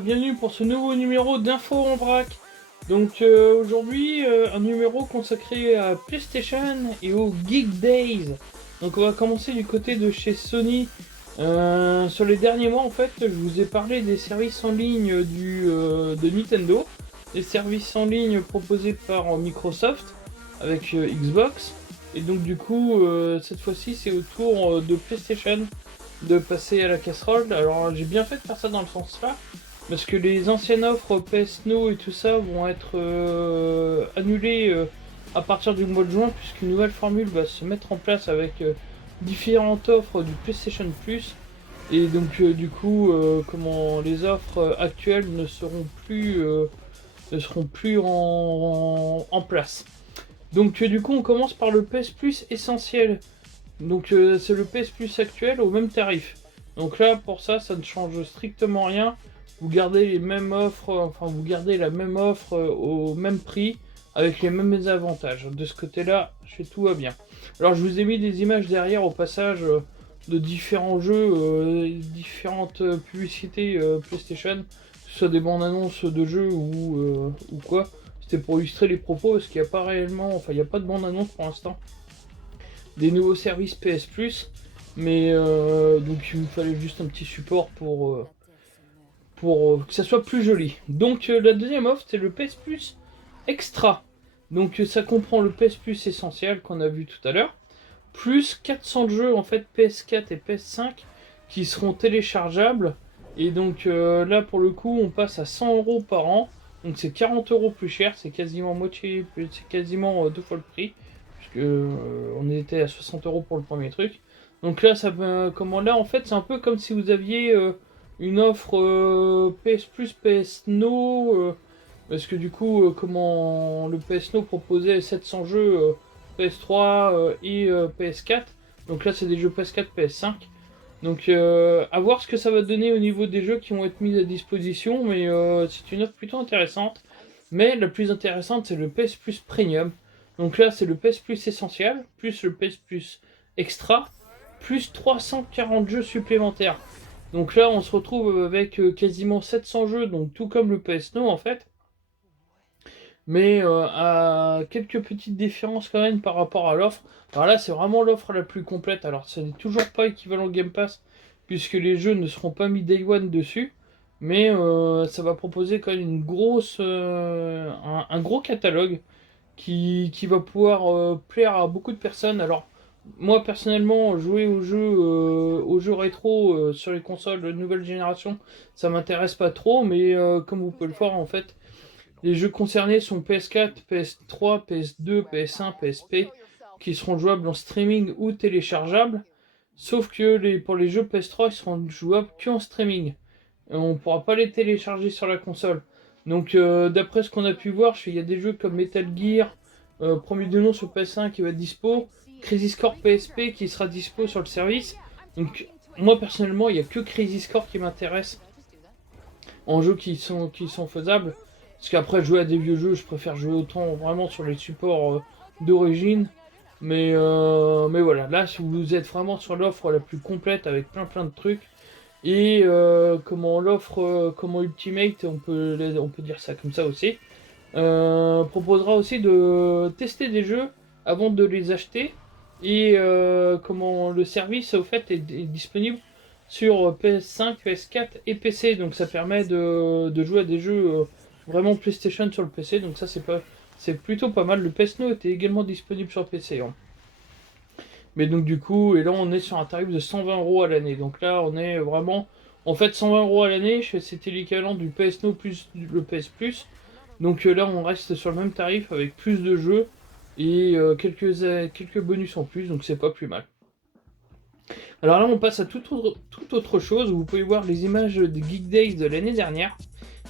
bienvenue pour ce nouveau numéro d'Info en vrac. Donc aujourd'hui, un numéro consacré à PlayStation et aux Geek Days. Donc on va commencer du côté de chez Sony. Sur les derniers mois, en fait, je vous ai parlé des services en ligne de Nintendo, des services en ligne proposés par Microsoft avec Xbox. Et donc du coup, cette fois-ci, c'est au tour de PlayStation de passer à la casserole. Alors j'ai bien fait de faire ça dans le sens là, parce que les anciennes offres PS Now et tout ça vont être annulées à partir du mois de juin, puisqu'une nouvelle formule va se mettre en place avec différentes offres du PlayStation Plus. Et donc du coup, comment les offres actuelles ne seront plus en place. Donc du coup, on commence par le PS Plus essentiel. Donc c'est le PS Plus actuel au même tarif. Donc là, pour ça, ça ne change strictement rien. Vous gardez les mêmes offres, enfin vous gardez la même offre au même prix, avec les mêmes avantages. De ce côté-là, tout va bien. Alors je vous ai mis des images derrière au passage de différents jeux, différentes publicités PlayStation, que ce soit des bandes annonces de jeux ou quoi. C'était pour illustrer les propos, parce qu'il n'y a pas réellement, enfin il n'y a pas de bande annonce pour l'instant des nouveaux services PS Plus, mais donc il me fallait juste un petit support pour que ça soit plus joli. Donc la deuxième offre, c'est le PS Plus Extra. Donc ça comprend le PS Plus essentiel qu'on a vu tout à l'heure, plus 400 jeux en fait PS4 et PS5 qui seront téléchargeables. Et donc là pour le coup on passe à 100€ par an, donc c'est 40€ plus cher, c'est quasiment moitié, c'est quasiment deux fois le prix, puisque on était à 60€ pour le premier truc. Donc là ça comment là en fait c'est un peu comme si vous aviez une offre PS Plus PS Now, parce que du coup comment le PS Now proposait 700 jeux PS3 et PS4. Donc là c'est des jeux PS4, PS5. Donc à voir ce que ça va donner au niveau des jeux qui vont être mis à disposition, mais c'est une offre plutôt intéressante. Mais la plus intéressante c'est le PS Plus Premium. Donc là c'est le PS Plus Essentiel, plus le PS Plus Extra, plus 340 jeux supplémentaires. Donc là on se retrouve avec quasiment 700 jeux, donc tout comme le PS Now en fait. Mais à quelques petites différences quand même par rapport à l'offre. Alors là, c'est vraiment l'offre la plus complète. Alors, ça n'est toujours pas équivalent Game Pass, puisque les jeux ne seront pas mis Day One dessus. Mais ça va proposer quand même une un gros catalogue qui va pouvoir plaire à beaucoup de personnes. Alors, moi personnellement, jouer aux jeux rétro sur les consoles de nouvelle génération, ça m'intéresse pas trop. Mais comme vous pouvez le voir, en fait, les jeux concernés sont PS4, PS3, PS2, PS1, PSP, qui seront jouables en streaming ou téléchargeables, sauf que pour les jeux PS3, ils seront jouables qu'en streaming. Et on ne pourra pas les télécharger sur la console. Donc d'après ce qu'on a pu voir, il y a des jeux comme Metal Gear, premier de nom sur PS1 qui va être dispo, Crisis Core PSP qui sera dispo sur le service. Donc moi personnellement, il n'y a que Crisis Core qui m'intéresse en jeux qui sont faisables. Parce qu'après, jouer à des vieux jeux, je préfère jouer autant vraiment sur les supports d'origine. Mais voilà, là, si vous êtes vraiment sur l'offre la plus complète avec plein de trucs, et comment l'offre, comment Ultimate, on peut dire ça comme ça aussi, proposera aussi de tester des jeux avant de les acheter. Et comment le service, au fait, est disponible sur PS5, PS4 et PC. Donc ça permet de jouer à des jeux vraiment PlayStation sur le PC, donc ça c'est plutôt pas mal. Le PS Now était également disponible sur PC, hein. Mais donc du coup, et là on est sur un tarif de 120€ à l'année. Donc là on est vraiment, en fait 120€ à l'année, c'était l'équivalent du PS Now plus le PS Plus. Donc là on reste sur le même tarif avec plus de jeux et quelques bonus en plus, donc c'est pas plus mal. Alors là on passe à toute autre chose. Vous pouvez voir les images des Geek Days de l'année dernière.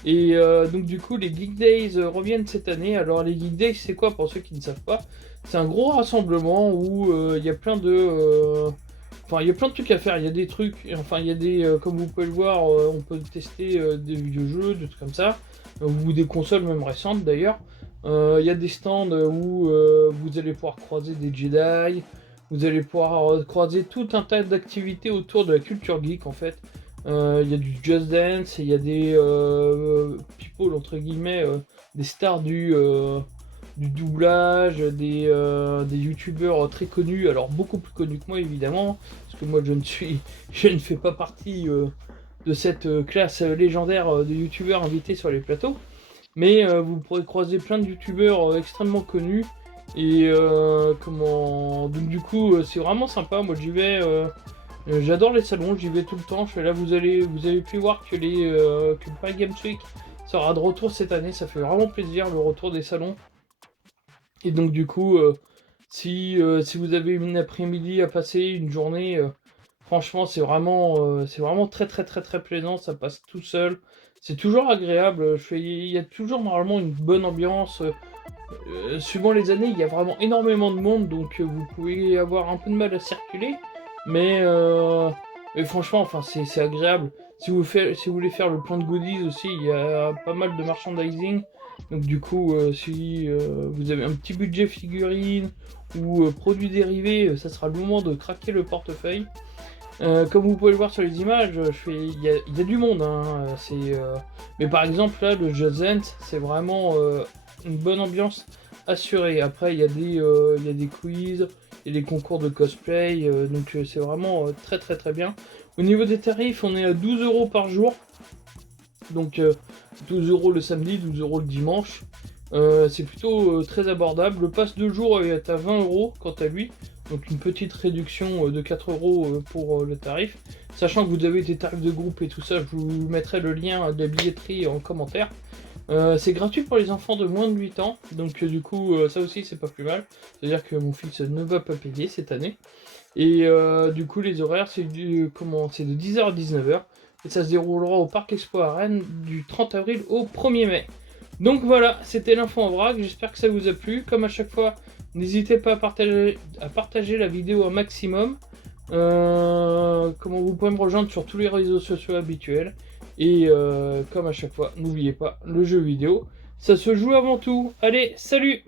Et donc du coup les Geek Days reviennent cette année. Alors les Geek Days c'est quoi pour ceux qui ne savent pas? C'est un gros rassemblement où il y a plein de... Enfin il y a plein de trucs à faire, il y a des trucs, enfin il y a des... comme vous pouvez le voir, on peut tester des vieux jeux, des trucs comme ça, ou des consoles même récentes d'ailleurs. Il y a des stands où vous allez pouvoir croiser des Jedi, vous allez pouvoir croiser tout un tas d'activités autour de la culture geek en fait. Il y a du Just Dance, il y a des people, entre guillemets, des stars du doublage, des youtubeurs très connus, alors beaucoup plus connus que moi évidemment, parce que moi je ne fais pas partie de cette classe légendaire de youtubeurs invités sur les plateaux. Mais vous pourrez croiser plein de youtubeurs extrêmement connus. Et donc du coup c'est vraiment sympa. Moi j'y vais, j'adore les salons, j'y vais tout le temps. Je fais là, vous avez pu voir que que le Paris Games Week sera de retour cette année. Ça fait vraiment plaisir, le retour des salons. Et donc du coup si vous avez une après-midi à passer, une journée, franchement c'est vraiment très très très très plaisant. Ça passe tout seul. C'est toujours agréable. Il y a toujours normalement une bonne ambiance. Suivant les années, il y a vraiment énormément de monde, donc vous pouvez avoir un peu de mal à circuler. Mais, mais franchement, enfin, c'est agréable. Si vous voulez faire le plein de goodies aussi, il y a pas mal de merchandising. Donc du coup, si vous avez un petit budget figurine ou produits dérivés, ça sera le moment de craquer le portefeuille. Comme vous pouvez le voir sur les images, il y a du monde, hein, mais par exemple là, le Just Dance, c'est vraiment une bonne ambiance assurée. Après, il y a des quiz, il y a des concours de cosplay, donc c'est vraiment très très très bien. Au niveau des tarifs, on est à 12 € par jour, donc 12 € le samedi, 12 € le dimanche. C'est plutôt très abordable. Le pass de jour est à 20 € quant à lui. Donc une petite réduction de 4 € pour le tarif. Sachant que vous avez des tarifs de groupe et tout ça, je vous mettrai le lien de la billetterie en commentaire. C'est gratuit pour les enfants de moins de 8 ans. Donc du coup, ça aussi c'est pas plus mal. C'est-à-dire que mon fils ne va pas payer cette année. Et du coup les horaires c'est de 10h à 19h. Et ça se déroulera au Parc Expo à Rennes du 30 avril au 1er mai. Donc voilà, c'était l'info en vrac, j'espère que ça vous a plu. Comme à chaque fois, n'hésitez pas à partager la vidéo un maximum. Comment vous pouvez me rejoindre sur tous les réseaux sociaux habituels. Et comme à chaque fois, n'oubliez pas, le jeu vidéo, ça se joue avant tout. Allez, salut!